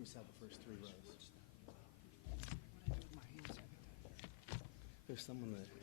Who's have the first three rows? There's someone that.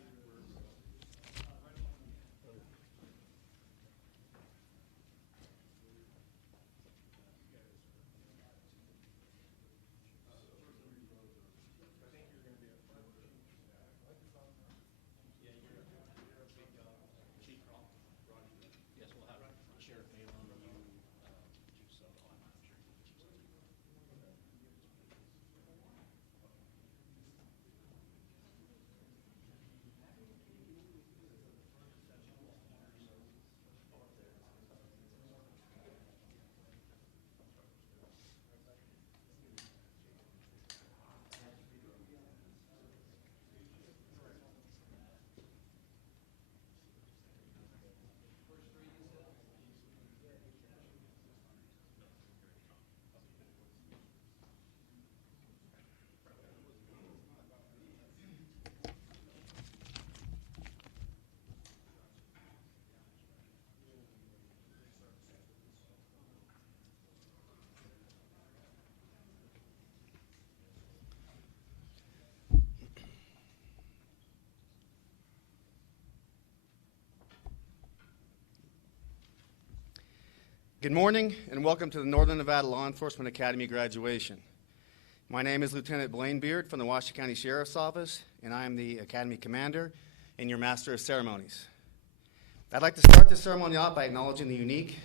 Good morning and welcome to the Northern Nevada Law Enforcement Academy graduation. My name is Lieutenant Blaine Beard from the Washington County Sheriff's Office, and I am the Academy Commander and your Master of Ceremonies. I'd like to start this ceremony off by acknowledging the unique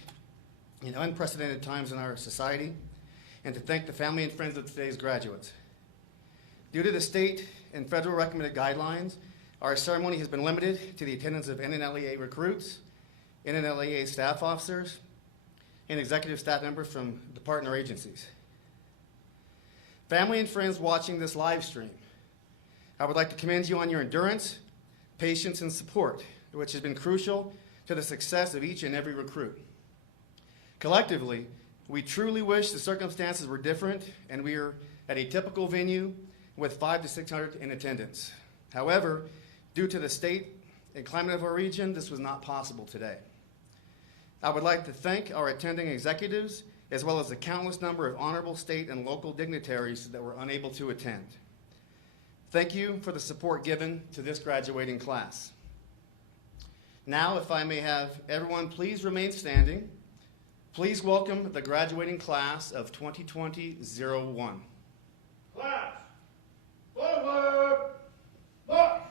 and unprecedented times in our society and to thank the family and friends of today's graduates. Due to the state and federal recommended guidelines, our ceremony has been limited to the attendance of NNLEA recruits, NNLEA staff officers, and executive staff members from the partner agencies. Family and friends watching this live stream, I would like to commend you on your endurance, patience, and support, which has been crucial to the success of each and every recruit. Collectively, we truly wish the circumstances were different and we are at a typical venue with 500 to 600 in attendance. However, due to the state and climate of our region, this was not possible today. I would like to thank our attending executives as well as the countless number of honorable state and local dignitaries that were unable to attend. Thank you for the support given to this graduating class. Now, if I may have everyone please remain standing. Please welcome the graduating class of 2020-01. Class, forward, march!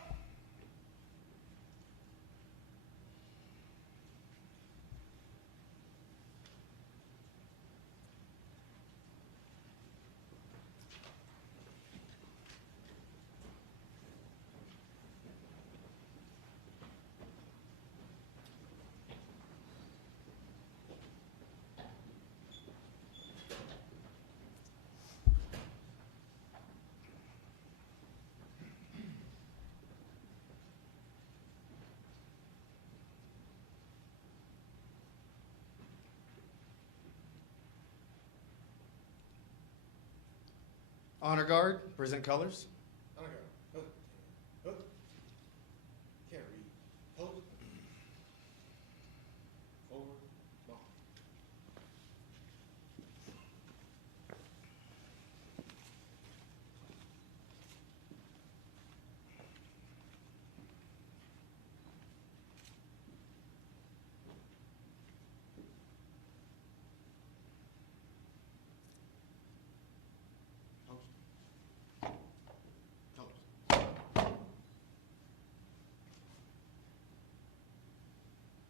Honor Guard, present colors. Honor guard, hook, can't read, hold, forward, march.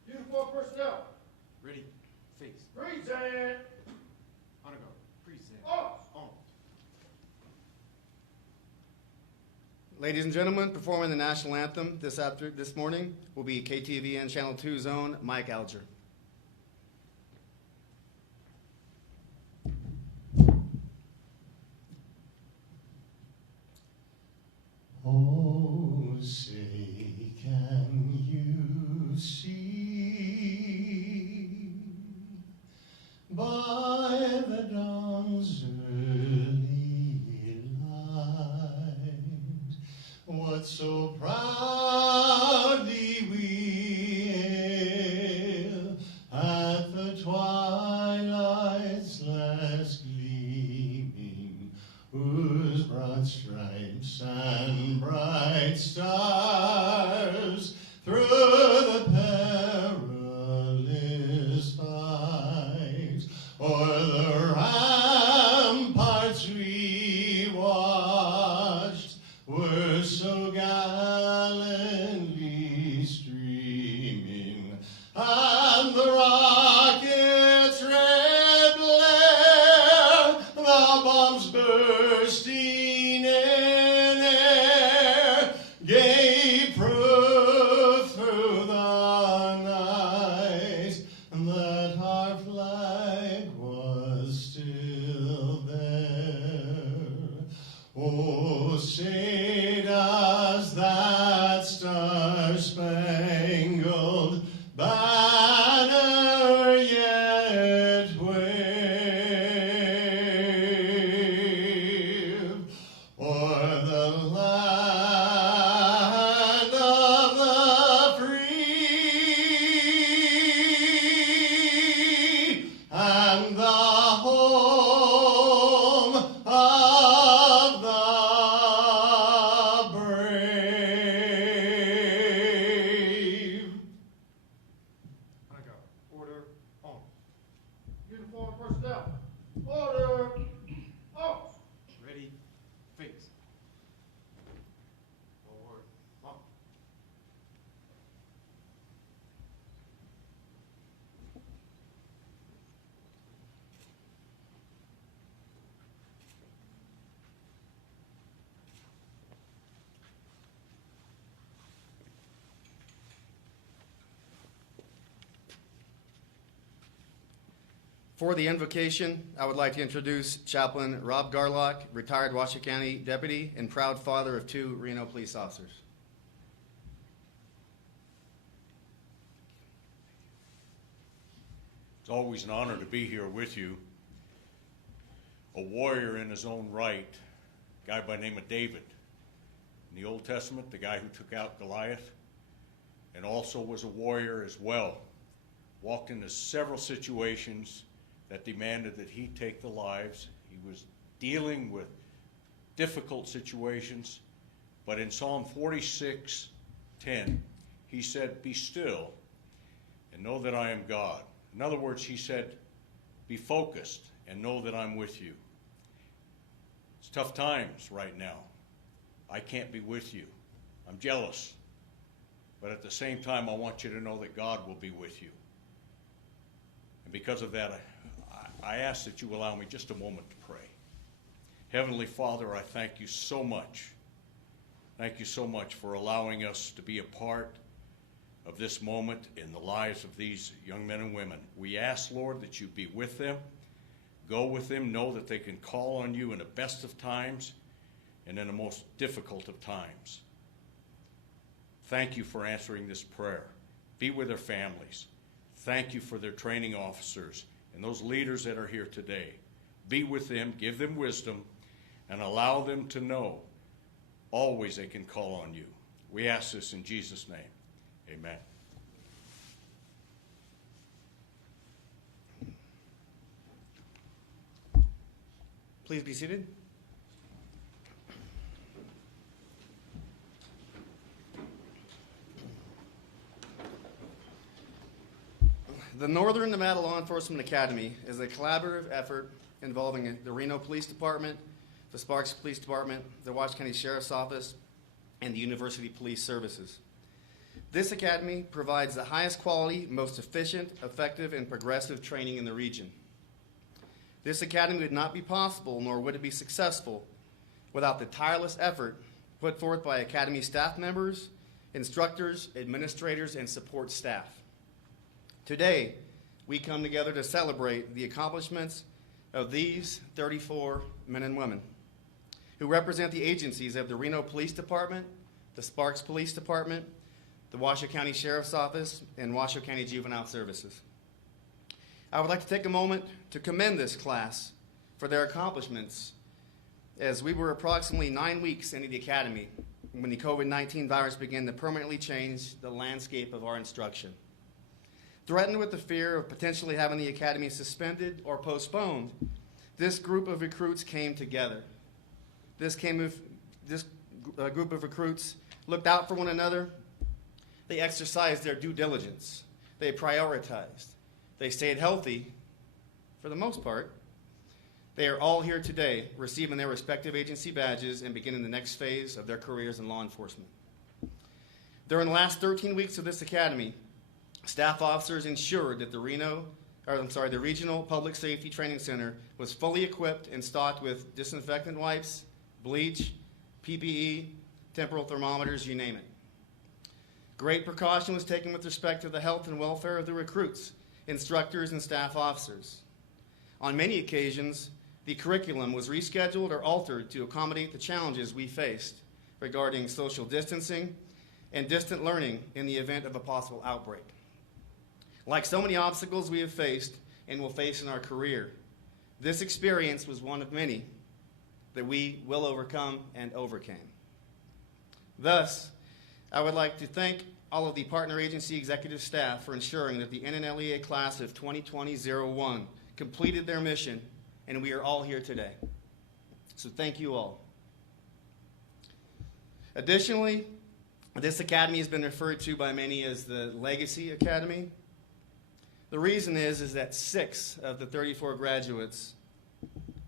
Uniform personnel, Ready, face. present, Honor Guard, present. arms. Ladies and gentlemen, performing the national anthem this morning will be KTVN Channel 2's own Mike Alger. Oh, say, can you see by the dawn's early light what so proudly we hail at the twilight's last gleaming uniform personnel. Order. Oh. Ready, face. Forward, up. For the invocation, I would like to introduce Chaplain Rob Garlock, retired Washoe County deputy and proud father of 2 Reno police officers. It's always an honor to be here with you. A warrior in his own right, a guy by the name of David. In the Old Testament, the guy who took out Goliath, and also was a warrior as well. Walked into several situations that demanded that he take the lives. He was dealing with difficult situations, but in Psalm 46:10, he said, "Be still and know that I am God." In other words, he said, be focused and know that I'm with you. It's tough times right now. I can't be with you. I'm jealous. But at the same time, I want you to know that God will be with you. And because of that, I ask that you allow me just a moment to pray. Heavenly Father, I thank you so much. Thank you so much for allowing us to be a part of this moment in the lives of these young men and women. We ask, Lord, that you be with them. Go with them. Know that they can call on you in the best of times and in the most difficult of times. Thank you for answering this prayer. Be with their families. Thank you for their training officers and those leaders that are here today. Be with them, give them wisdom, and allow them to know always they can call on you. We ask this in Jesus' name. Amen. Please be seated. The Northern Nevada Law Enforcement Academy is a collaborative effort involving the Reno Police Department, the Sparks Police Department, the Washoe County Sheriff's Office, and the University Police Services. This academy provides the highest quality, most efficient, effective, and progressive training in the region. This academy would not be possible, nor would it be successful, without the tireless effort put forth by academy staff members, instructors, administrators, and support staff. Today, we come together to celebrate the accomplishments of these 34 men and women who represent the agencies of the Reno Police Department, the Sparks Police Department, the Washoe County Sheriff's Office, and Washoe County Juvenile Services. I would like to take a moment to commend this class for their accomplishments, as we were approximately 9 weeks into the academy when the COVID-19 virus began to permanently change the landscape of our instruction. Threatened with the fear of potentially having the academy suspended or postponed, this group of recruits came together. This group of recruits looked out for one another. They exercised their due diligence. They prioritized. They stayed healthy, for the most part. They are all here today, receiving their respective agency badges and beginning the next phase of their careers in law enforcement. During the last 13 weeks of this academy, staff officers ensured that the Regional Public Safety Training Center was fully equipped and stocked with disinfectant wipes, bleach, PPE, temporal thermometers, you name it. Great precaution was taken with respect to the health and welfare of the recruits, instructors, and staff officers. On many occasions, the curriculum was rescheduled or altered to accommodate the challenges we faced regarding social distancing and distant learning in the event of a possible outbreak. Like so many obstacles we have faced and will face in our career, this experience was one of many that we will overcome and overcame. Thus, I would like to thank all of the partner agency executive staff for ensuring that the NNLEA class of 2020-01 completed their mission, and we are all here today. So thank you all. Additionally, this academy has been referred to by many as the Legacy Academy. The reason is that 6 of the 34 graduates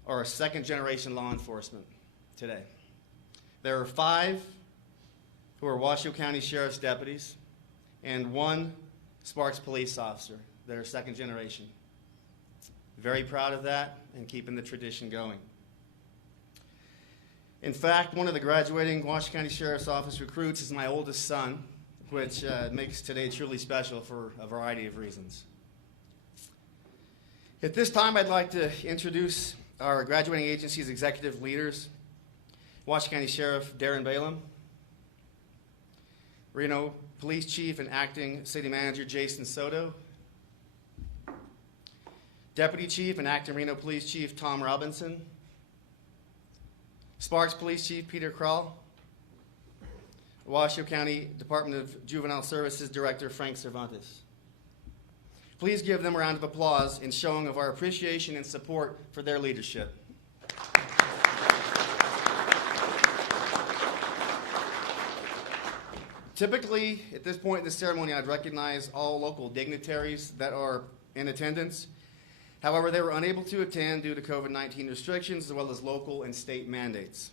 are second-generation law enforcement today. There are 5 who are Washoe County Sheriff's deputies and 1 Sparks police officer that are second generation. Very proud of that and keeping the tradition going. In fact, one of the graduating Washoe County Sheriff's Office recruits is my oldest son, which makes today truly special for a variety of reasons. At this time, I'd like to introduce our graduating agency's executive leaders: Washoe County Sheriff Darren Balaam, Reno Police Chief and Acting City Manager Jason Soto, Deputy Chief and Acting Reno Police Chief Tom Robinson, Sparks Police Chief Peter Kroll, Washoe County Department of Juvenile Services Director Frank Cervantes. Please give them a round of applause in showing of our appreciation and support for their leadership. Typically, at this point in the ceremony, I'd recognize all local dignitaries that are in attendance. However, they were unable to attend due to COVID-19 restrictions as well as local and state mandates.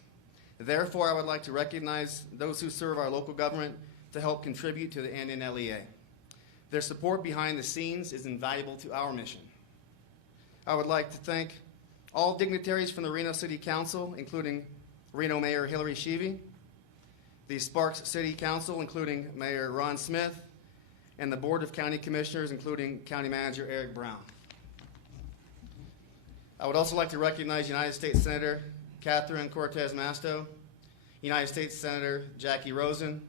Therefore, I would like to recognize those who serve our local government to help contribute to the NNLEA. Their support behind the scenes is invaluable to our mission. I would like to thank all dignitaries from the Reno City Council, including Reno Mayor Hillary Sheevy, the Sparks City Council, including Mayor Ron Smith, and the Board of County Commissioners, including County Manager Eric Brown. I would also like to recognize United States Senator Catherine Cortez Masto, United States Senator Jackie Rosen,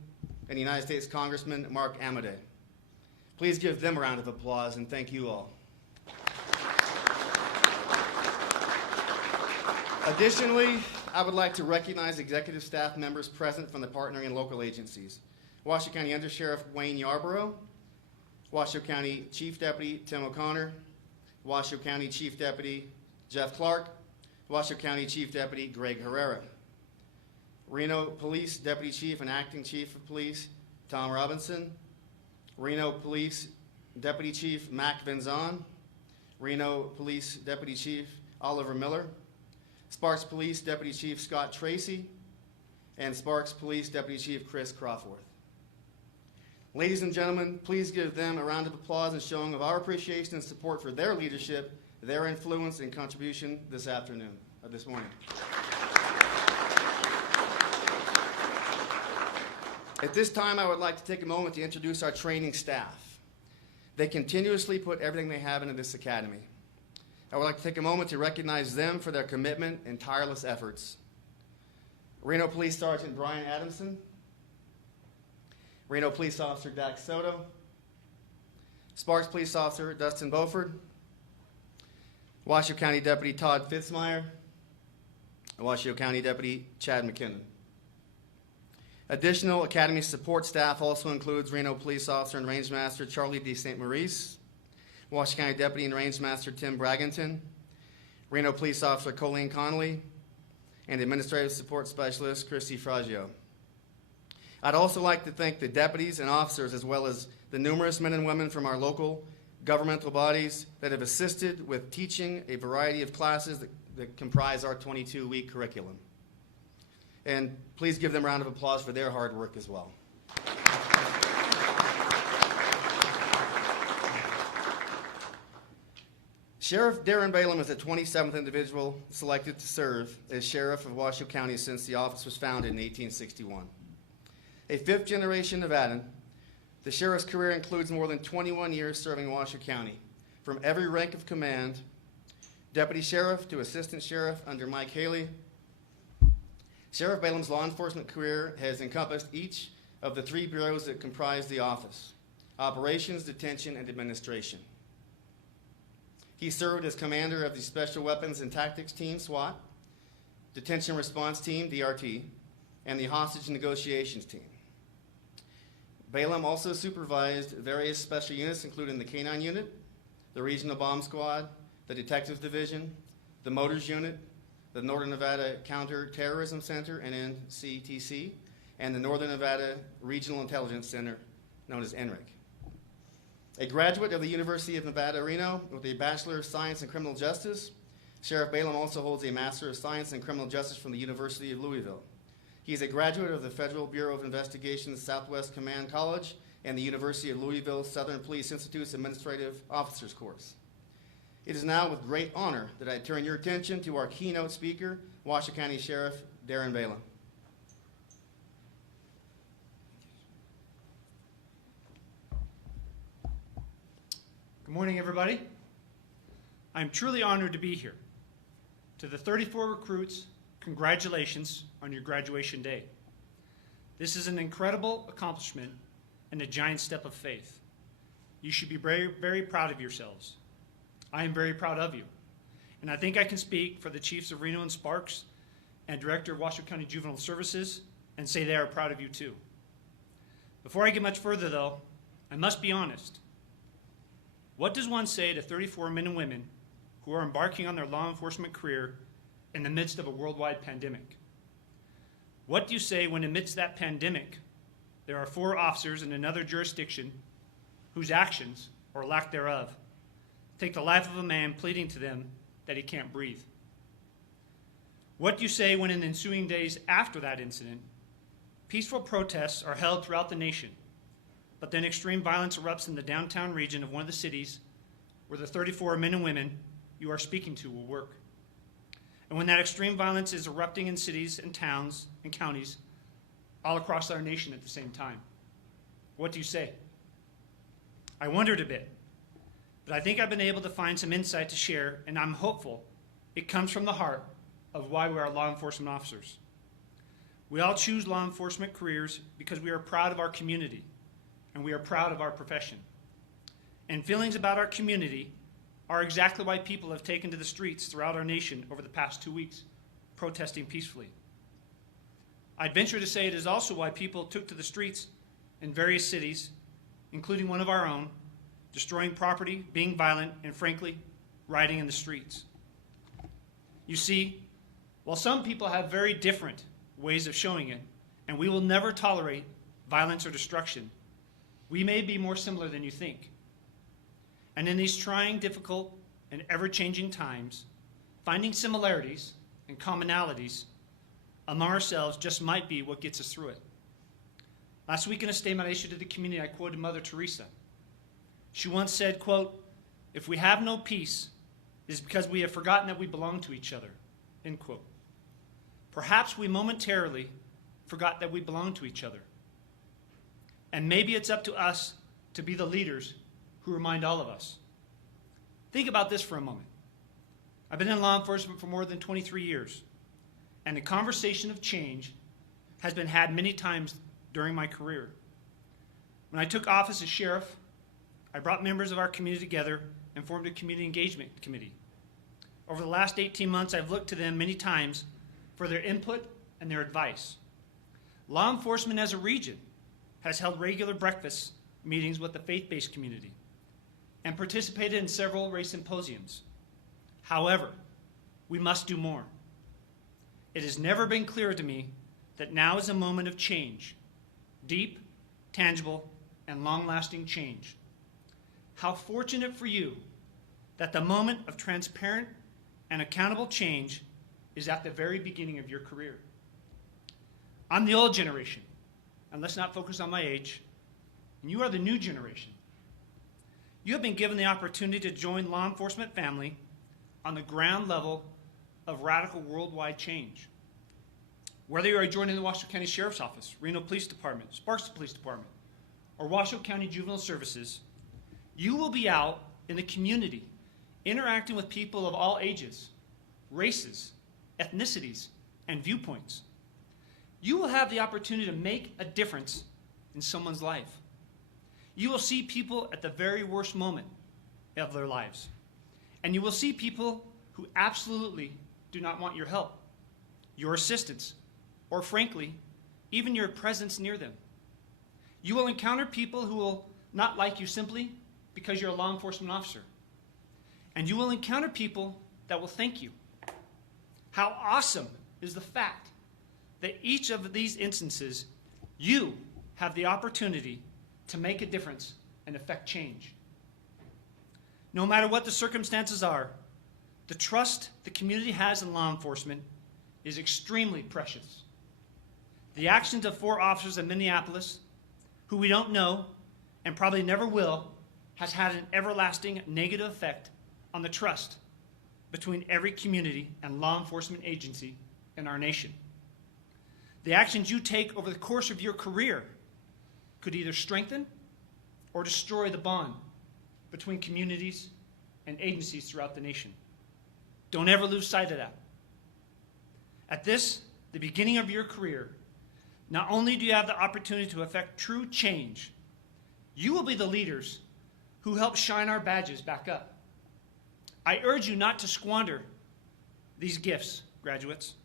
and United States Congressman Mark Amodei. Please give them a round of applause and thank you all. Additionally, I would like to recognize executive staff members present from the partnering and local agencies: Washoe County Under Sheriff Wayne Yarborough, Washoe County Chief Deputy Tim O'Connor, Washoe County Chief Deputy Jeff Clark, Washoe County Chief Deputy Greg Herrera, Reno Police Deputy Chief and Acting Chief of Police Tom Robinson, Reno Police Deputy Chief Mac Venzon, Reno Police Deputy Chief Oliver Miller, Sparks Police Deputy Chief Scott Tracy, and Sparks Police Deputy Chief Chris Crawforth. Ladies and gentlemen, please give them a round of applause and showing of our appreciation and support for their leadership, their influence, and contribution this afternoon, or this morning. At this time, I would like to take a moment to introduce our training staff. They continuously put everything they have into this academy. I would like to take a moment to recognize them for their commitment and tireless efforts. Reno Police Sergeant Brian Adamson, Reno Police Officer Dax Soto, Sparks Police Officer Dustin Beauford, Washoe County Deputy Todd Fitzmeyer, and Washoe County Deputy Chad McKinnon. Additional Academy support staff also includes Reno Police Officer and Range Master Charlie D. St. Maurice, Washoe County Deputy and Range Master Tim Bragginton, Reno Police Officer Colleen Connolly, and Administrative Support Specialist Christy Fraggio. I'd also like to thank the deputies and officers as well as the numerous men and women from our local governmental bodies that have assisted with teaching a variety of classes that comprise our 22-week curriculum. And please give them a round of applause for their hard work as well. Sheriff Darren Balaam is the 27th individual selected to serve as Sheriff of Washoe County since the office was founded in 1861. A fifth-generation Nevadan, the Sheriff's career includes more than 21 years serving Washoe County, from every rank of command, Deputy Sheriff to Assistant Sheriff under Mike Haley. Sheriff Balaam's law enforcement career has encompassed each of the 3 bureaus that comprise the office: Operations, Detention, and Administration. He served as commander of the Special Weapons and Tactics Team, SWAT, Detention Response Team, DRT, and the Hostage Negotiations Team. Balaam also supervised various special units, including the K-9 Unit, the Regional Bomb Squad, the Detectives Division, the Motors Unit, the Northern Nevada Counterterrorism Center, NNCTC, and the Northern Nevada Regional Intelligence Center, known as NRIC. A graduate of the University of Nevada, Reno, with a Bachelor of Science in Criminal Justice, Sheriff Balaam also holds a Master of Science in Criminal Justice from the University of Louisville. He is a graduate of the Federal Bureau of Investigation's Southwest Command College and the University of Louisville Southern Police Institute's Administrative Officers Course. It is now with great honor that I turn your attention to our keynote speaker, Washoe County Sheriff Darren Balaam. Good morning, everybody. I'm truly honored to be here. To the 34 recruits, congratulations on your graduation day. This is an incredible accomplishment and a giant step of faith. You should be very, very proud of yourselves. I am very proud of you. And I think I can speak for the Chiefs of Reno and Sparks and Director of Washoe County Juvenile Services and say they are proud of you too. Before I get much further though, I must be honest. What does one say to 34 men and women who are embarking on their law enforcement career in the midst of a worldwide pandemic? What do you say when amidst that pandemic, there are 4 officers in another jurisdiction whose actions, or lack thereof, take the life of a man pleading to them that he can't breathe? What do you say when in the ensuing days after that incident, peaceful protests are held throughout the nation, but then extreme violence erupts in the downtown region of one of the cities where the 34 men and women you are speaking to will work? And when that extreme violence is erupting in cities and towns and counties all across our nation at the same time, what do you say? I wondered a bit, but I think I've been able to find some insight to share, and I'm hopeful it comes from the heart of why we are law enforcement officers. We all choose law enforcement careers because we are proud of our community, and we are proud of our profession. And feelings about our community are exactly why people have taken to the streets throughout our nation over the past 2 weeks, protesting peacefully. I'd venture to say it is also why people took to the streets in various cities, including one of our own, destroying property, being violent, and frankly, rioting in the streets. You see, while some people have very different ways of showing it, and we will never tolerate violence or destruction, we may be more similar than you think. And in these trying, difficult, and ever-changing times, finding similarities and commonalities among ourselves just might be what gets us through it. Last week in a statement I issued to the community, I quoted Mother Teresa. She once said, quote, "If we have no peace, it is because we have forgotten that we belong to each other," end quote. Perhaps we momentarily forgot that we belong to each other. And maybe it's up to us to be the leaders who remind all of us. Think about this for a moment. I've been in law enforcement for more than 23 years, and the conversation of change has been had many times during my career. When I took office as sheriff, I brought members of our community together and formed a community engagement committee. Over the last 18 months, I've looked to them many times for their input and their advice. Law enforcement as a region has held regular breakfast meetings with the faith-based community and participated in several race symposiums. However, we must do more. It has never been clearer to me that now is a moment of change, deep, tangible, and long-lasting change. How fortunate for you that the moment of transparent and accountable change is at the very beginning of your career. I'm the old generation, and let's not focus on my age, and you are the new generation. You have been given the opportunity to join law enforcement family on the ground level of radical worldwide change. Whether you are joining the Washoe County Sheriff's Office, Reno Police Department, Sparks Police Department, or Washoe County Juvenile Services, you will be out in the community interacting with people of all ages, races, ethnicities, and viewpoints. You will have the opportunity to make a difference in someone's life. You will see people at the very worst moment of their lives. And you will see people who absolutely do not want your help, your assistance, or frankly, even your presence near them. You will encounter people who will not like you simply because you're a law enforcement officer. And you will encounter people that will thank you. How awesome is the fact that each of these instances, you have the opportunity to make a difference and affect change. no matter what the circumstances are, the trust the community has in law enforcement is extremely precious. The actions of 4 officers in Minneapolis, who we don't know and probably never will, has had an everlasting negative effect on the trust between every community and law enforcement agency in our nation. The actions you take over the course of your career could either strengthen or destroy the bond between communities and agencies throughout the nation. Don't ever lose sight of that. At this, the beginning of your career, not only do you have the opportunity to effect true change, you will be the leaders who help shine our badges back up. I urge you not to squander these gifts, graduates.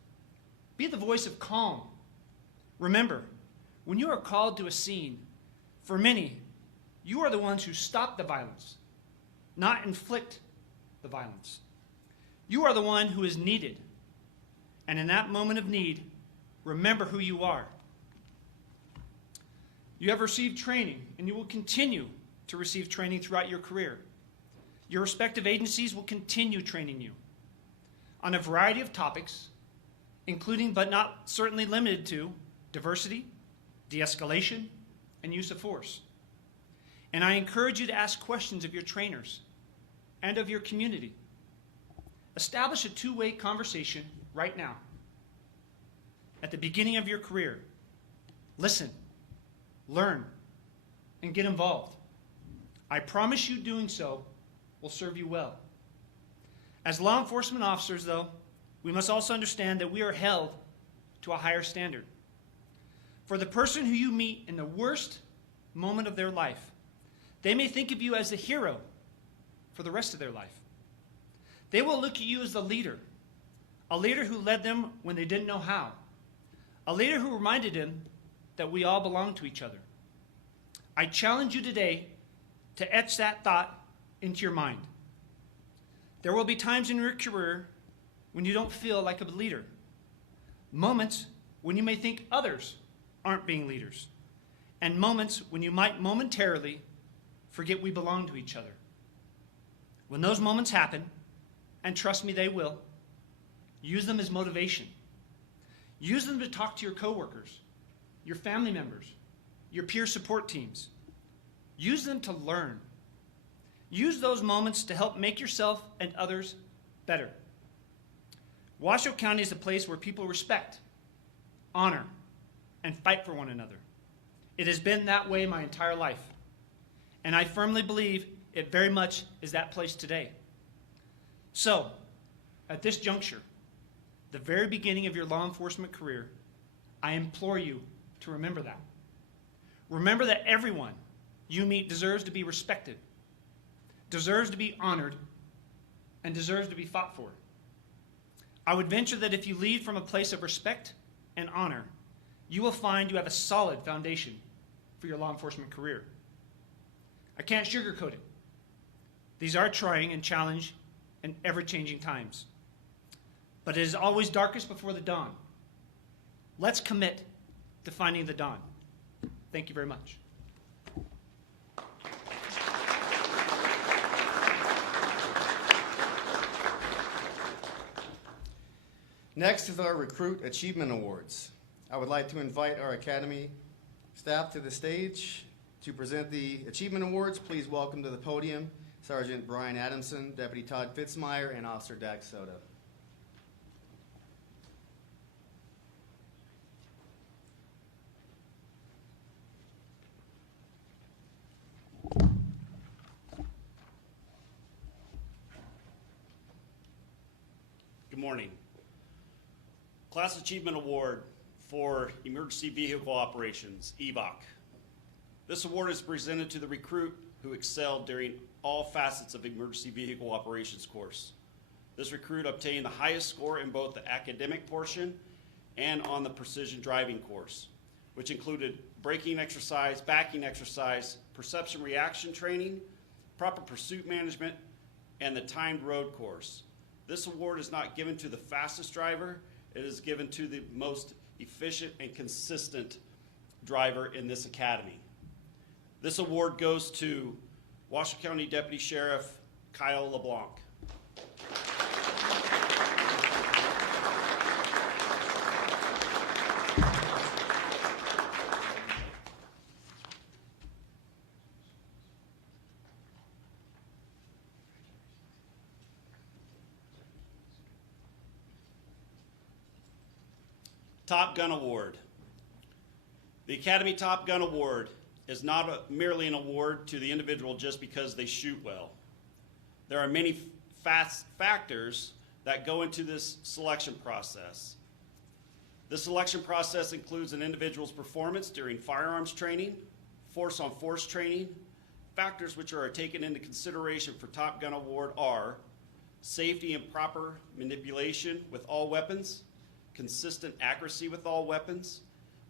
Be the voice of calm. Remember, when you are called to a scene, for many, you are the ones who stop the violence, not inflict the violence. You are the one who is needed. And in that moment of need, remember who you are. You have received training, and you will continue to receive training throughout your career. Your respective agencies will continue training you on a variety of topics, including but not certainly limited to diversity, de-escalation, and use of force. And I encourage you to ask questions of your trainers and of your community. Establish a two-way conversation right now. At the beginning of your career, listen, learn, and get involved. I promise you doing so will serve you well. As law enforcement officers, though, we must also understand that we are held to a higher standard. For the person who you meet in the worst moment of their life, they may think of you as the hero for the rest of their life. They will look at you as the leader, a leader who led them when they didn't know how, a leader who reminded them that we all belong to each other. I challenge you today to etch that thought into your mind. There will be times in your career when you don't feel like a leader, moments when you may think others aren't being leaders, and moments when you might momentarily forget we belong to each other. When those moments happen, and trust me, they will, use them as motivation. Use them to talk to your coworkers, your family members, your peer support teams. Use them to learn. Use those moments to help make yourself and others better. Washoe County is a place where people respect, honor, and fight for one another. It has been that way my entire life, and I firmly believe it very much is that place today. So, at this juncture, the very beginning of your law enforcement career, I implore you to remember that. Remember that everyone you meet deserves to be respected, deserves to be honored, and deserves to be fought for. I would venture that if you lead from a place of respect and honor, you will find you have a solid foundation for your law enforcement career. I can't sugarcoat it. These are trying and challenging and ever-changing times. But it is always darkest before the dawn. Let's commit to finding the dawn. Thank you very much. Next is our Recruit Achievement Awards. I would like to invite our Academy staff to the stage to present the Achievement Awards. Please welcome to the podium Sergeant Brian Adamson, Deputy Todd Fitzmeyer, and Officer Dax Soda. Good morning. Class Achievement Award for Emergency Vehicle Operations, EVOC. This award is presented to the recruit who excelled during all facets of Emergency Vehicle Operations course. This recruit obtained the highest score in both the academic portion and on the precision driving course, which included braking exercise, backing exercise, perception reaction training, proper pursuit management, and the timed road course. This award is not given to the fastest driver, it is given to the most efficient and consistent driver in this academy. This award goes to Washoe County Deputy Sheriff Kyle LeBlanc. Top Gun Award. The Academy Top Gun Award is not merely an award to the individual just because they shoot well. There are many factors that go into this selection process. The selection process includes an individual's performance during firearms training, force-on-force training. Factors which are taken into consideration for Top Gun Award are safety and proper manipulation with all weapons, consistent accuracy with all weapons,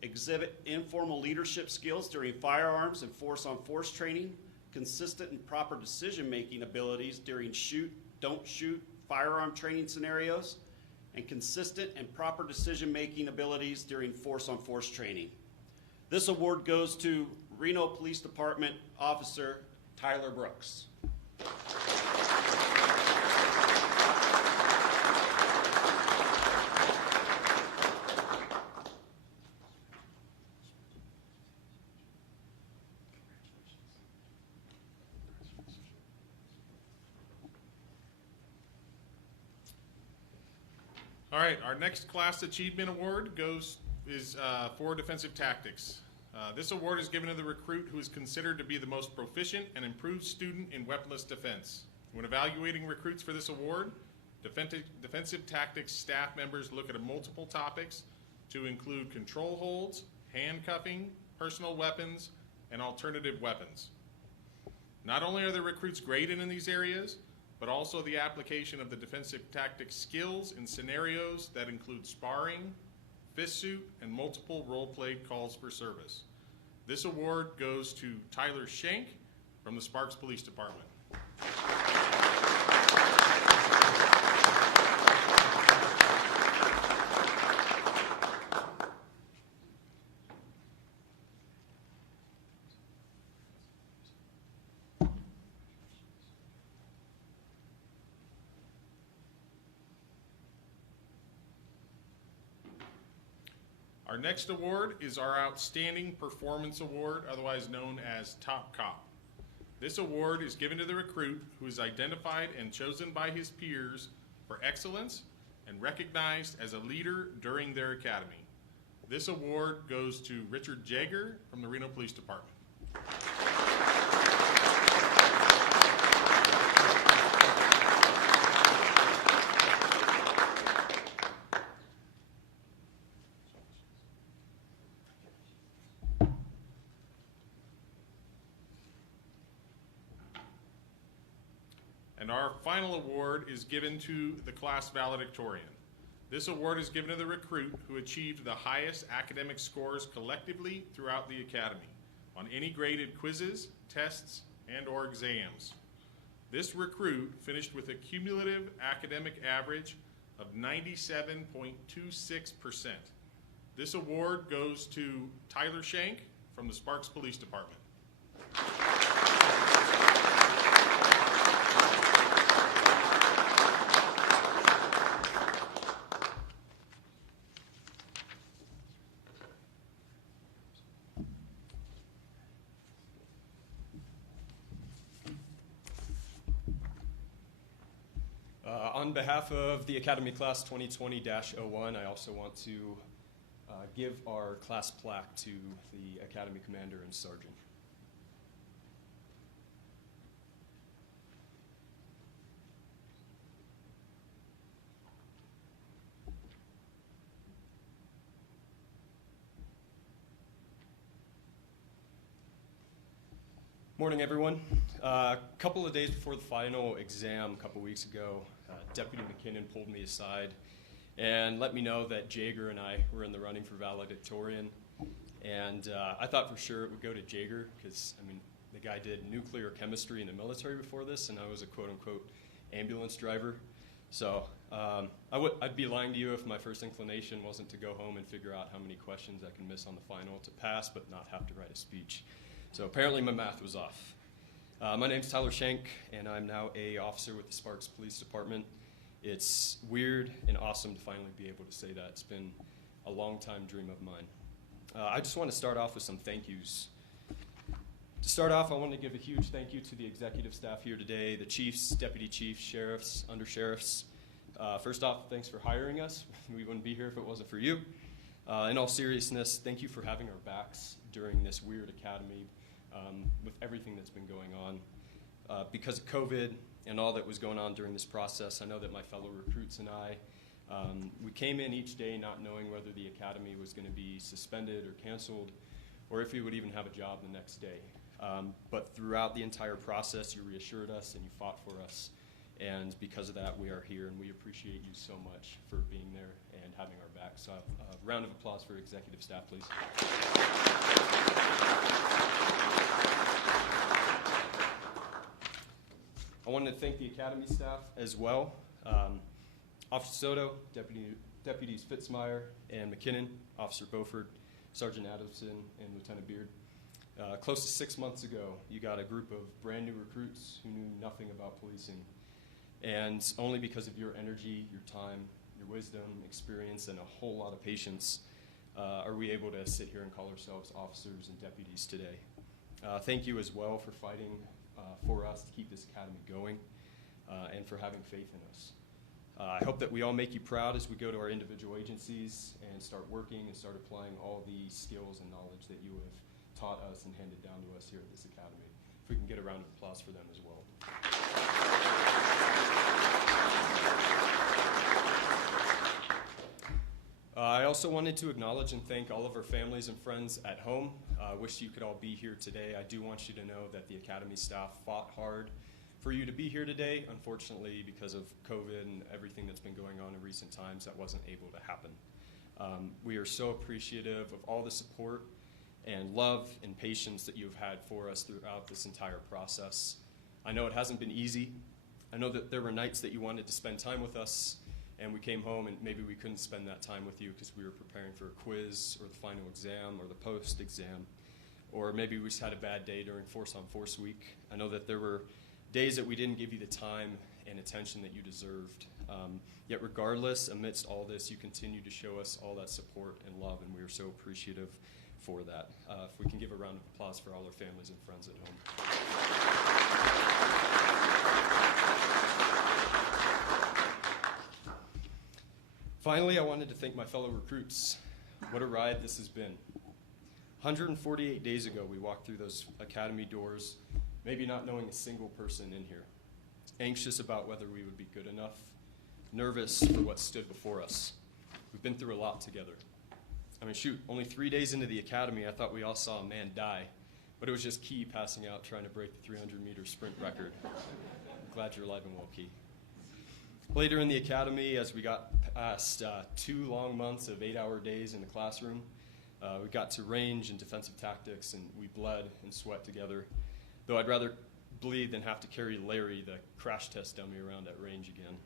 exhibit informal leadership skills during firearms and force-on-force training, consistent and proper decision-making abilities during shoot, don't shoot, firearm training scenarios, and consistent and proper decision-making abilities during force-on-force training. This award goes to Reno Police Department Officer Tyler Brooks. All right, our next class achievement award is for defensive tactics. This award is given to the recruit who is considered to be the most proficient and improved student in weaponless defense. When evaluating recruits for this award, defensive tactics staff members look at multiple topics to include control holds, handcuffing, personal weapons, and alternative weapons. Not only are the recruits graded in these areas, but also the application of the defensive tactics skills in scenarios that include sparring, fist suit, and multiple role-played calls for service. This award goes to Tyler Schenk from the Sparks Police Department. Our next award is our Outstanding Performance Award, otherwise known as Top Cop. This award is given to the recruit who is identified and chosen by his peers for excellence and recognized as a leader during their academy. This award goes to Richard Jaeger from the Reno Police Department. And our final award is given to the class valedictorian. This award is given to the recruit who achieved the highest academic scores collectively throughout the academy on any graded quizzes, tests, and/or exams. This recruit finished with a cumulative academic average of 97.26%. This award goes to Tyler Schenk from the Sparks Police Department. On behalf of the Academy Class 2020-01, I also want to give our class plaque to the Academy Commander and Sergeant. Morning, everyone. A couple of days before the final exam, a couple weeks ago, Deputy McKinnon pulled me aside and let me know that Jaeger and I were in the running for valedictorian. And I thought for sure it would go to Jaeger because, I mean, the guy did nuclear chemistry in the military before this, and I was a quote-unquote ambulance driver. So I'd be lying to you if my first inclination wasn't to go home and figure out how many questions I can miss on the final to pass but not have to write a speech. So apparently my math was off. My name's Tyler Schenk, and I'm now a officer with the Sparks Police Department. It's weird and awesome to finally be able to say that. It's been a long time dream of mine. I just want to start off with some thank yous. To start off, I want to give a huge thank you to the executive staff here today, the chiefs, deputy chiefs, sheriffs, undersheriffs. First off, thanks for hiring us. We wouldn't be here if it wasn't for you. In all seriousness, thank you for having our backs during this weird academy with everything that's been going on. Because of COVID and all that was going on during this process, I know that my fellow recruits and I, we came in each day not knowing whether the academy was going to be suspended or canceled, or if we would even have a job the next day. But throughout the entire process, you reassured us and you fought for us. And because of that, we are here, and we appreciate you so much for being there and having our back. So a round of applause for executive staff, please. I wanted to thank the academy staff as well. Officer Soto, Deputies Fitzmeyer and McKinnon, Officer Beaufort, Sergeant Adamson, and Lieutenant Beard. Close to 6 months ago, you got a group of brand new recruits who knew nothing about policing. And only because of your energy, your time, your wisdom, experience, and a whole lot of patience are we able to sit here and call ourselves officers and deputies today. Thank you as well for fighting for us to keep this academy going and for having faith in us. I hope that we all make you proud as we go to our individual agencies and start working and start applying all the skills and knowledge that you have taught us and handed down to us here at this academy. If we can get a round of applause for them as well. I also wanted to acknowledge and thank all of our families and friends at home. I wish you could all be here today. I do want you to know that the academy staff fought hard for you to be here today. Unfortunately, because of COVID and everything that's been going on in recent times, that wasn't able to happen. We are so appreciative of all the support and love and patience that you've had for us throughout this entire process. I know it hasn't been easy. I know that there were nights that you wanted to spend time with us, and we came home and maybe we couldn't spend that time with you because we were preparing for a quiz or the final exam or the post-exam, or maybe we just had a bad day during Force on Force week. I know that there were days that we didn't give you the time and attention that you deserved. Yet regardless, amidst all this, you continue to show us all that support and love, and we are so appreciative for that. If we can give a round of applause for all our families and friends at home. Finally, I wanted to thank my fellow recruits. What a ride this has been. 148 days ago, we walked through those academy doors, maybe not knowing a single person in here, anxious about whether we would be good enough, nervous for what stood before us. We've been through a lot together. I mean, shoot, only 3 days into the academy, I thought we all saw a man die, but it was just Key passing out trying to break the 300-meter sprint record. I'm glad you're alive and well, Key. Later in the academy, as we got past 2 long months of 8-hour days in the classroom, we got to range and defensive tactics, and we bled and sweat together, though I'd rather bleed than have to carry Larry, the crash test dummy, around at range again.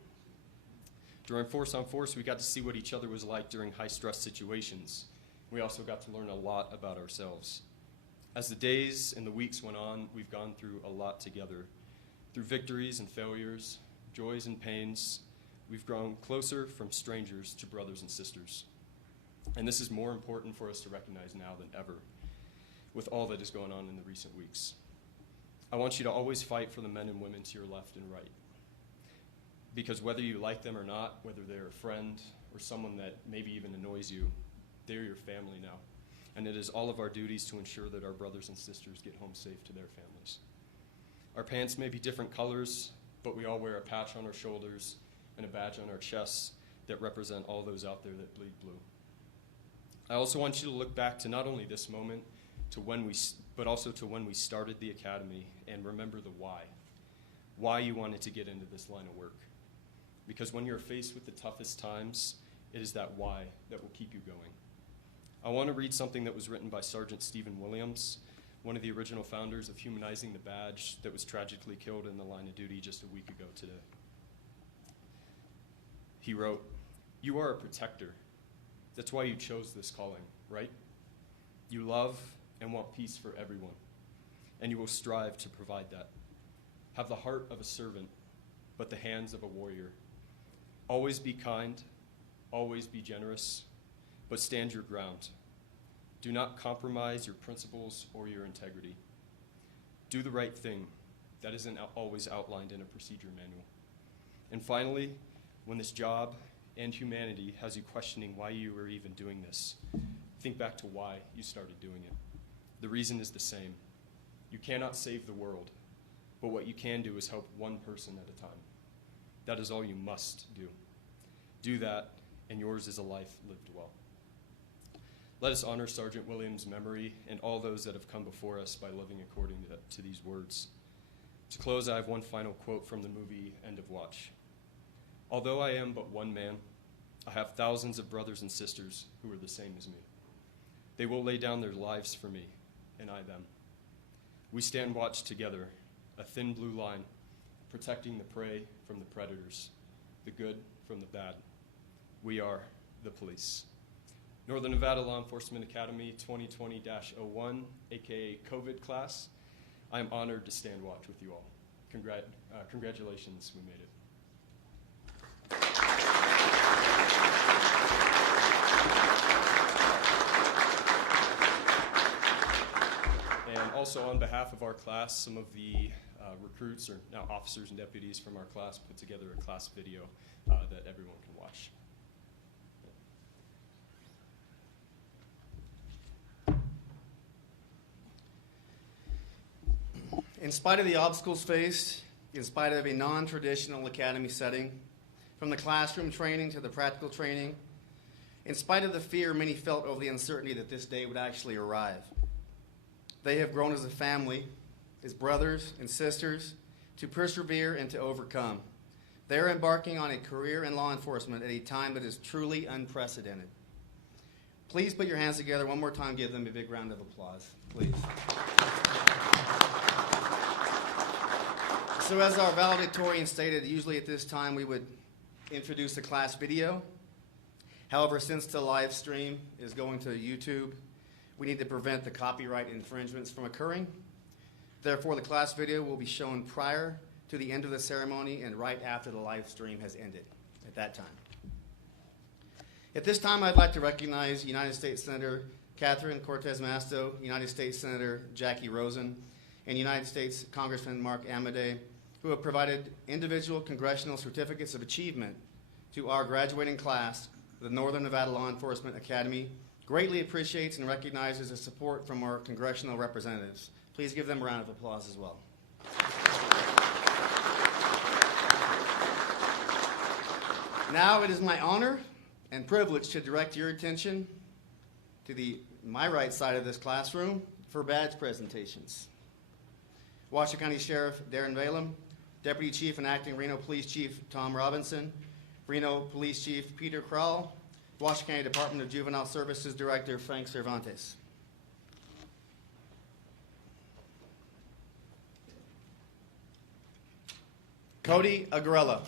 During Force on Force, we got to see what each other was like during high-stress situations. We also got to learn a lot about ourselves. As the days and the weeks went on, we've gone through a lot together. Through victories and failures, joys and pains, we've grown closer from strangers to brothers and sisters. And this is more important for us to recognize now than ever, with all that is going on in the recent weeks. I want you to always fight for the men and women to your left and right. Because whether you like them or not, whether they're a friend or someone that maybe even annoys you, they're your family now. And it is all of our duties to ensure that our brothers and sisters get home safe to their families. Our pants may be different colors, but we all wear a patch on our shoulders and a badge on our chests that represent all those out there that bleed blue. I also want you to look back to not only this moment, but also to when we started the academy, and remember the why you wanted to get into this line of work. Because when you're faced with the toughest times, it is that why that will keep you going. I want to read something that was written by Sergeant Stephen Williams, one of the original founders of Humanizing the Badge, that was tragically killed in the line of duty just a week ago today. He wrote, "You are a protector. That's why you chose this calling, right? You love and want peace for everyone, and you will strive to provide that. Have the heart of a servant, but the hands of a warrior. Always be kind, always be generous, but stand your ground. Do not compromise your principles or your integrity. Do the right thing. That isn't always outlined in a procedure manual. And finally, when this job and humanity has you questioning why you are even doing this, think back to why you started doing it. The reason is the same. You cannot save the world, but what you can do is help one person at a time. That is all you must do. Do that, and yours is a life lived well. Let us honor Sergeant Williams' memory and all those that have come before us by living according to these words. To close, I have one final quote from the movie End of Watch. Although I am but one man, I have thousands of brothers and sisters who are the same as me. They will lay down their lives for me, and I them. We stand watch together, a thin blue line, protecting the prey from the predators, the good from the bad. We are the police. Northern Nevada Law Enforcement Academy 2020-01, aka COVID class. I am honored to stand watch with you all. Congratulations, we made it. And also on behalf of our class, some of the recruits, or now officers and deputies from our class, put together a class video that everyone can watch. In spite of the obstacles faced, in spite of a non-traditional academy setting, from the classroom training to the practical training, in spite of the fear many felt over the uncertainty that this day would actually arrive, they have grown as a family, as brothers and sisters, to persevere and to overcome. They are embarking on a career in law enforcement at a time that is truly unprecedented. Please put your hands together one more time. Give them a big round of applause, please. So as our valedictorian stated, usually at this time we would introduce the class video. However, since the live stream is going to YouTube, we need to prevent the copyright infringements from occurring. Therefore, the class video will be shown prior to the end of the ceremony and right after the live stream has ended at that time. At this time, I'd like to recognize United States Senator Catherine Cortez Masto, United States Senator Jackie Rosen, and United States Congressman Mark Amodei, who have provided individual congressional certificates of achievement to our graduating class, the Northern Nevada Law Enforcement Academy. Greatly appreciates and recognizes the support from our congressional representatives. Please give them a round of applause as well. Now it is my honor and privilege to direct your attention to my right side of this classroom for badge presentations. Washington County Sheriff Darren Valem, Deputy Chief and Acting Reno Police Chief Tom Robinson, Reno Police Chief Peter Crowell, Washington County Department of Juvenile Services Director Frank Cervantes. Cody Agrella.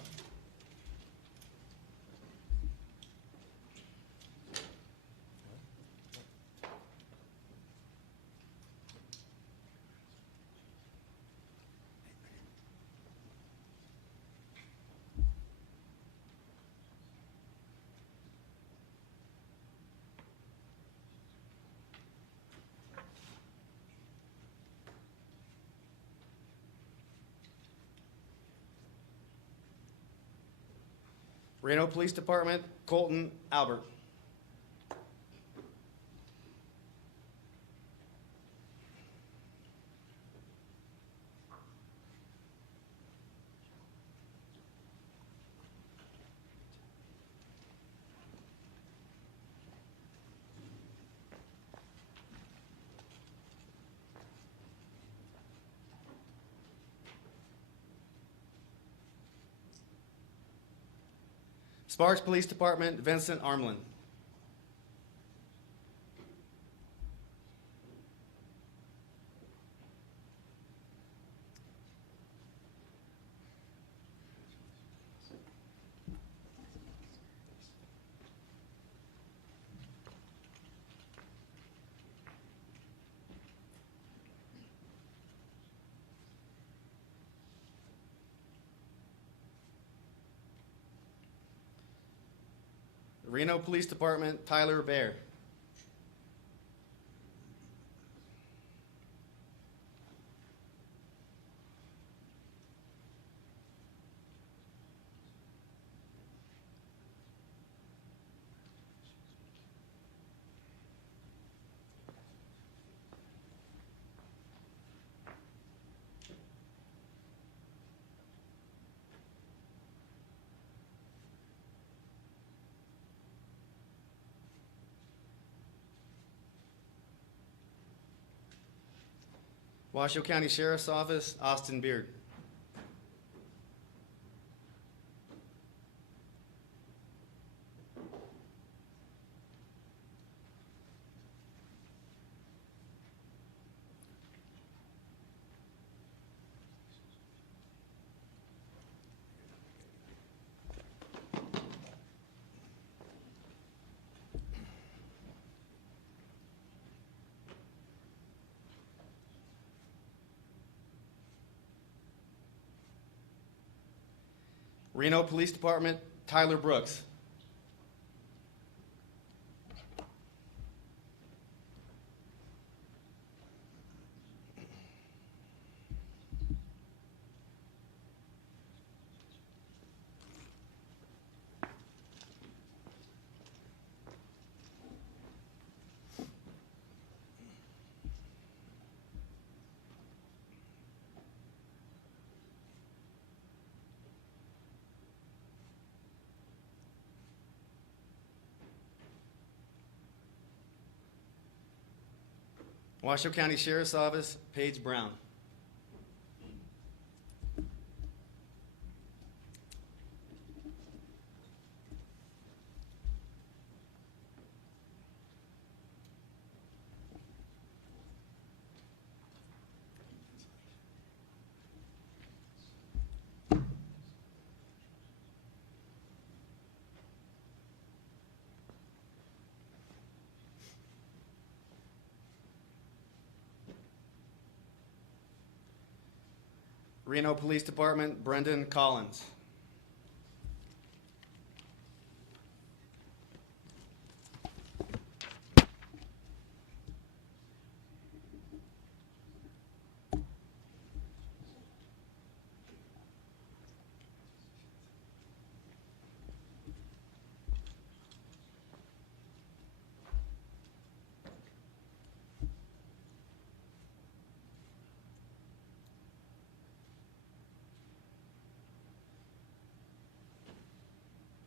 Reno Police Department, Colton Albert. Sparks Police Department, Vincent Armlin. Reno Police Department, Tyler Bear. Washoe County Sheriff's Office, Austin Beard. Reno Police Department, Tyler Brooks. Washoe County Sheriff's Office, Paige Brown. Reno Police Department, Brendan Collins.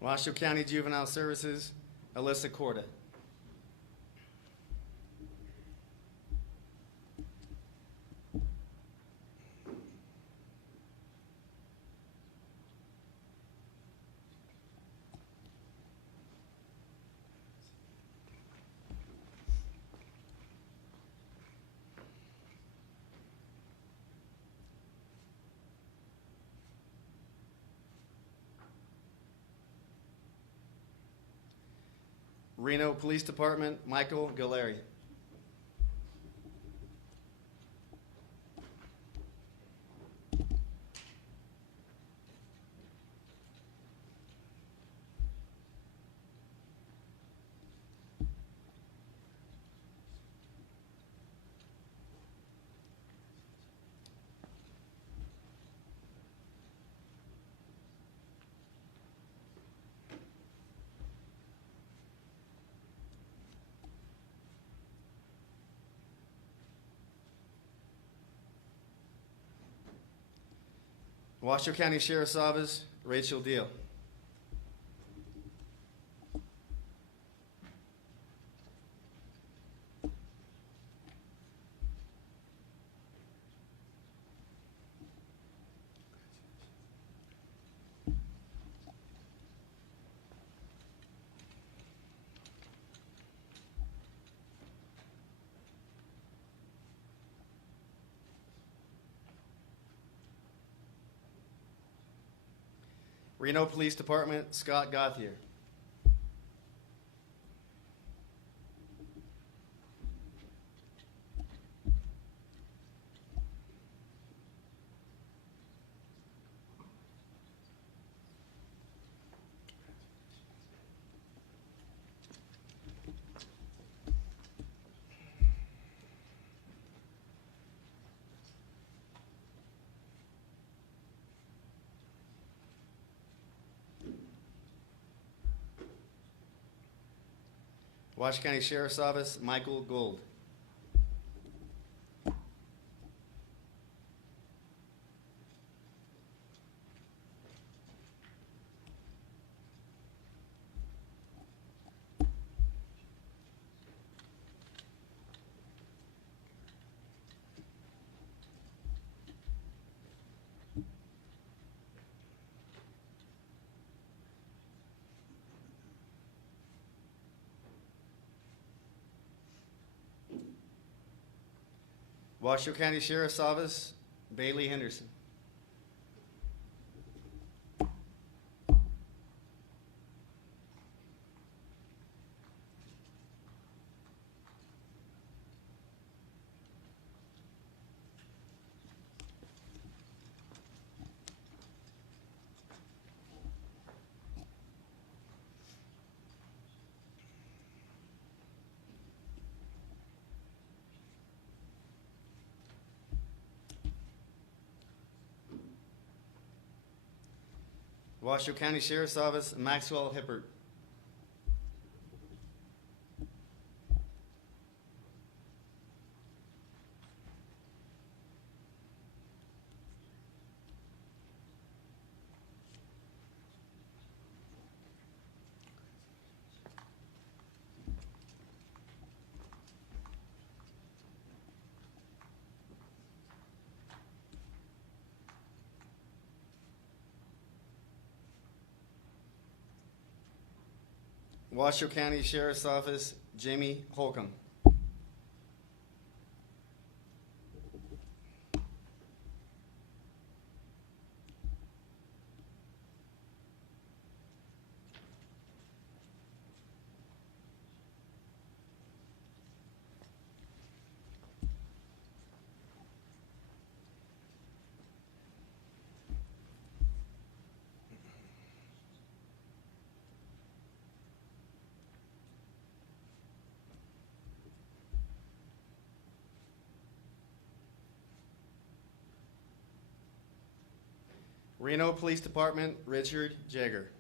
Washoe County Juvenile Services, Alyssa Corda. Reno Police Department, Michael Galleri. Washoe County Sheriff's Office, Rachel Deal. Reno Police Department, Scott Gauthier. Washington County Sheriff's Office, Michael Gold. Washoe County Sheriff's Office, Bailey Henderson. Washoe County Sheriff's Office, Maxwell Hippert. Washoe County Sheriff's Office, Jamie Holcomb. Reno Police Department, Richard Jagger.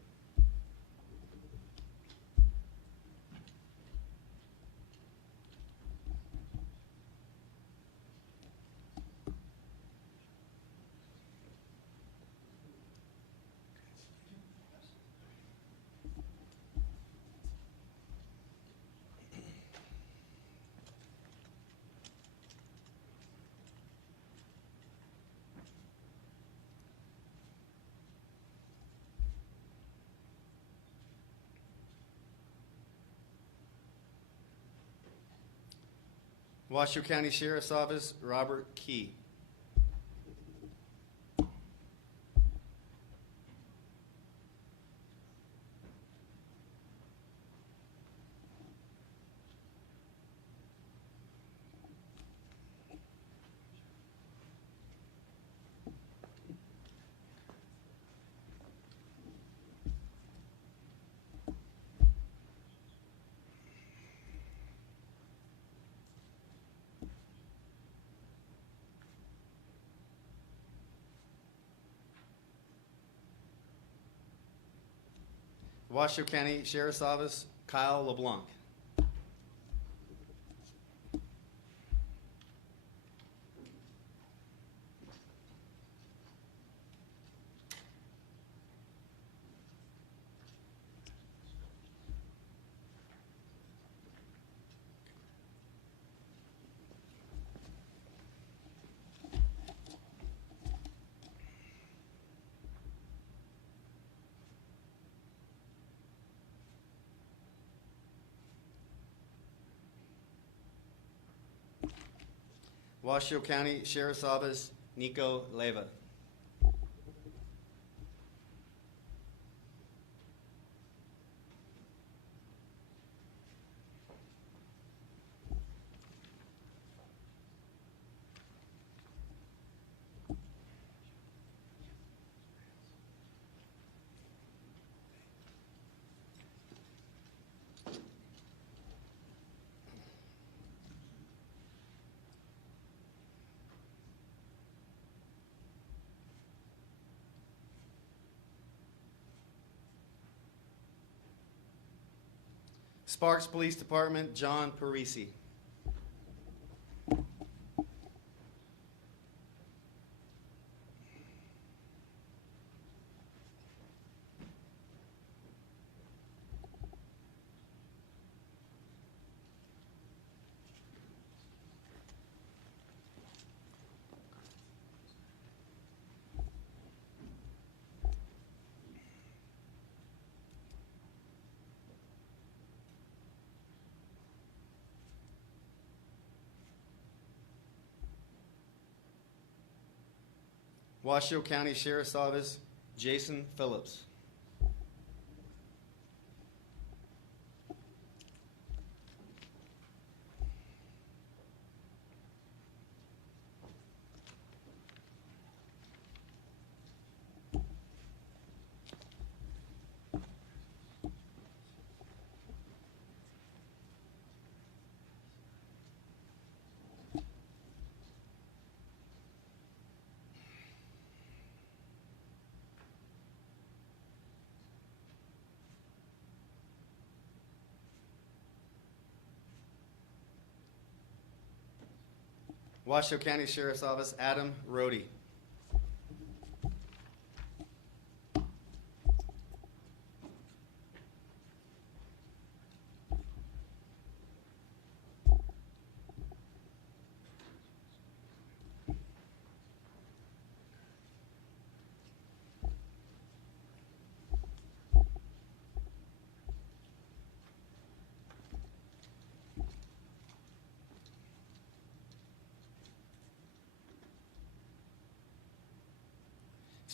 Washoe County Sheriff's Office, Robert Key. Washoe County Sheriff's Office, Kyle LeBlanc. Washoe County Sheriff's Office, Nico Leva. Sparks Police Department, John Parisi. Washoe County Sheriff's Office, Jason Phillips. Washoe County Sheriff's Office, Adam Rohde.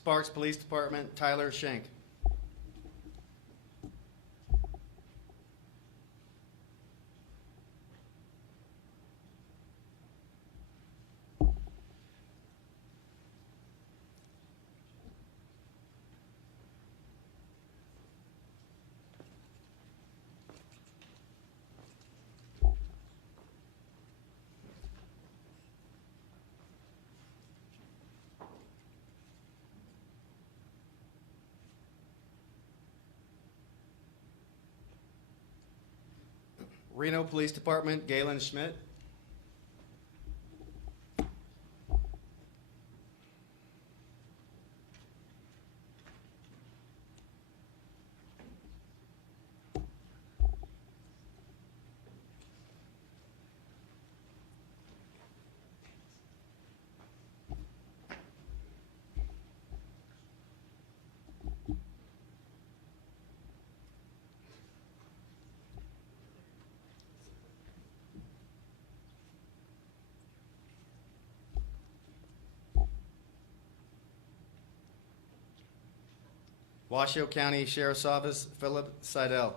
Sparks Police Department, Tyler Schenk. Reno Police Department, Galen Schmidt. Washoe County Sheriff's Office, Philip Seidel.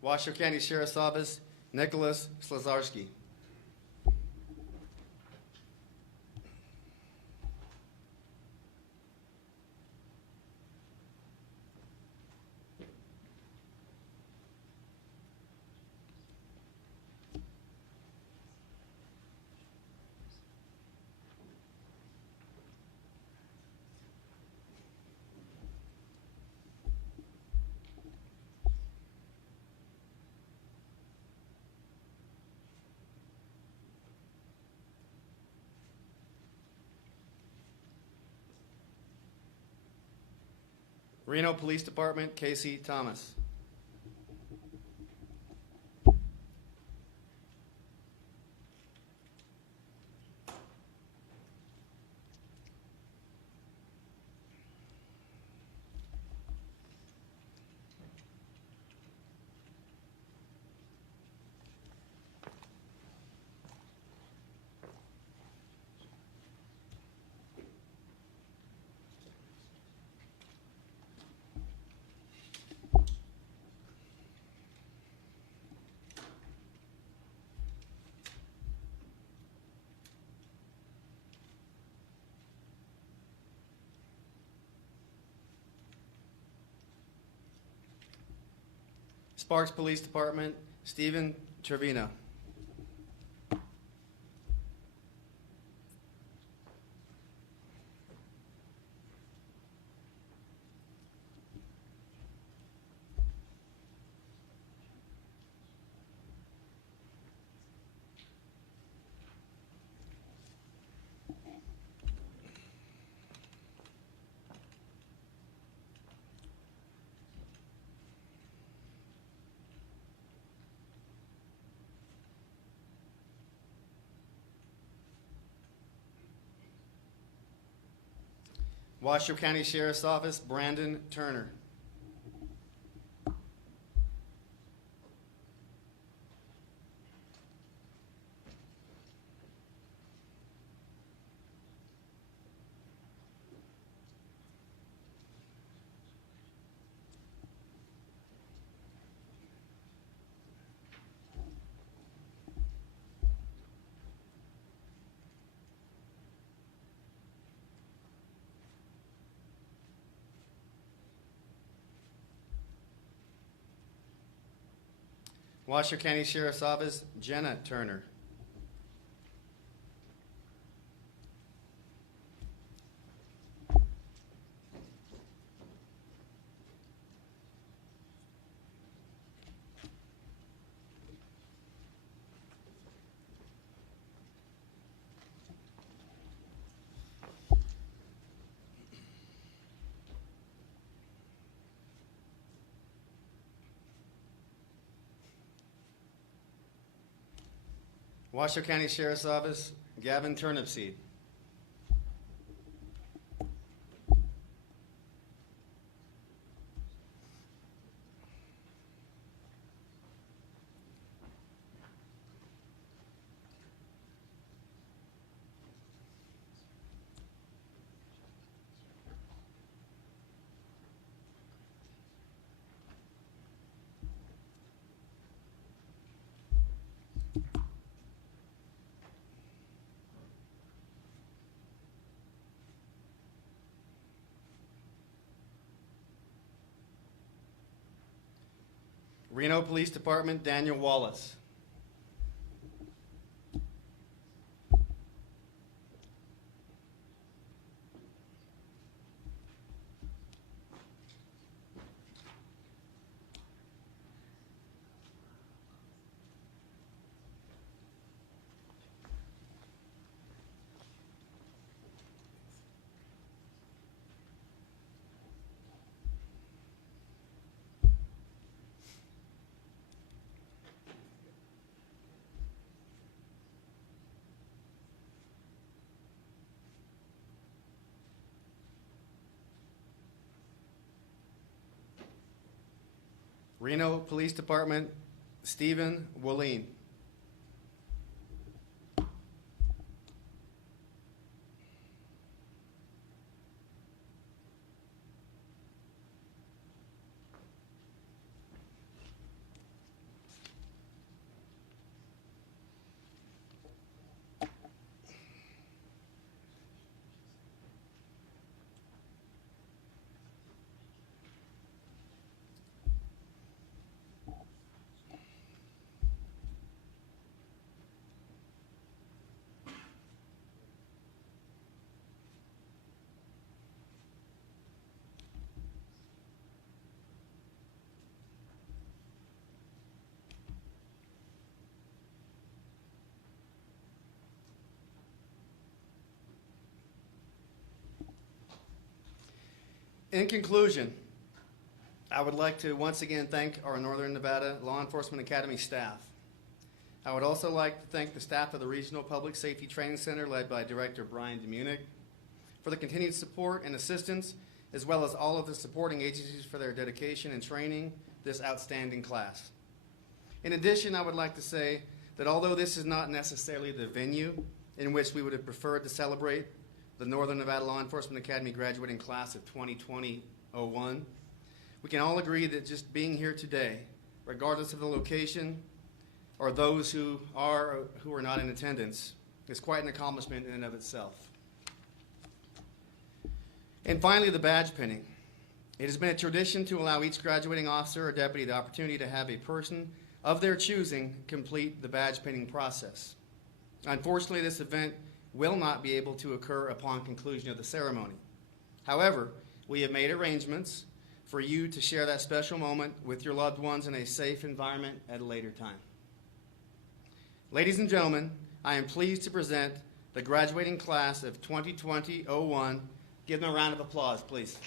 Washoe County Sheriff's Office, Nicholas Slazarski. Reno Police Department, Casey Thomas. Sparks Police Department, Stephen Trevino. Washoe County Sheriff's Office, Brandon Turner. Washoe County Sheriff's Office, Jenna Turner. Washoe County Sheriff's Office, Gavin Turnipseed. Reno Police Department, Daniel Wallace. Reno Police Department, Stephen Willeen. In conclusion, I would like to once again thank our Northern Nevada Law Enforcement Academy staff. I would also like to thank the staff of the Regional Public Safety Training Center led by Director Brian DeMunick for the continued support and assistance, as well as all of the supporting agencies for their dedication and training this outstanding class. In addition, I would like to say that although this is not necessarily the venue in which we would have preferred to celebrate the Northern Nevada Law Enforcement Academy graduating class of 2020-01, we can all agree that just being here today, regardless of the location or those who are not in attendance, is quite an accomplishment in and of itself. And finally, the badge pinning. It has been a tradition to allow each graduating officer or deputy the opportunity to have a person of their choosing complete the badge pinning process. Unfortunately, this event will not be able to occur upon conclusion of the ceremony. However, we have made arrangements for you to share that special moment with your loved ones in a safe environment at a later time. Ladies and gentlemen, I am pleased to present the graduating class of 2020-01. Give them a round of applause, please.